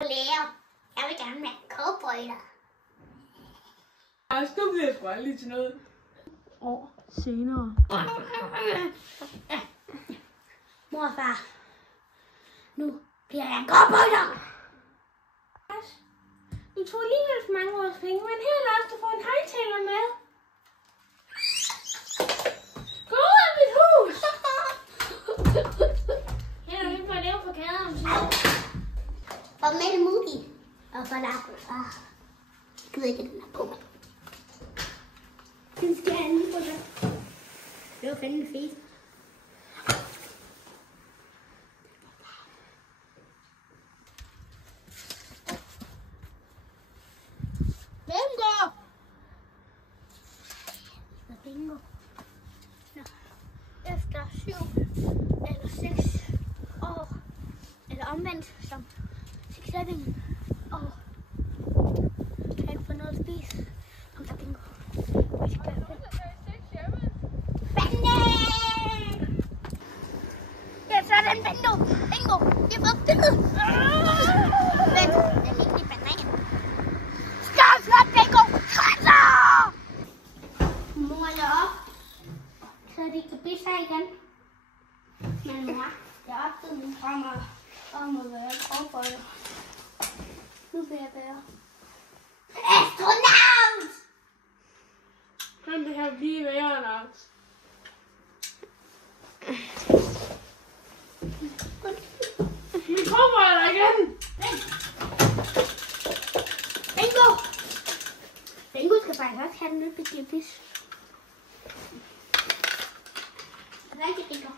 Lærer, jeg vil gerne være cowboyder. Altså, nu bliver jeg sgu aldrig til noget. År senere. Mor og far, nu bliver jeg en cowboyder. Du tog alligevel for mange års penge, men her er også, du får en højtaler med. Gå ud af mit hus! Her er du ikke for at leve på gaden. Og med det movie. Og for Lars og far. Jeg gider ikke, den er på. Den skal jeg lige på dig. Det var fandme fedt. Bingo! Bingo. Nå. Efter 7 eller 6 år, eller omvendt som 6-7 år, kan jeg få noget at spise. Kom så, bingo. Vi skal gøre det. Banan! Ja, så er den bingo. Bingo. Jeg har fået bid. Vent, jeg er ikke banan. Stop, flot, bingo. Kræfter! Måle op, så de kan blive sig igen. Men mor, jeg opdagede min drøm om at være cowboyder. Nu vil jeg være astronaut! Han vil have blive værre, Lars. Vi kommer der igen! Bingo! Bingo skal faktisk også have en lille bitte bis. Rigtig bingo.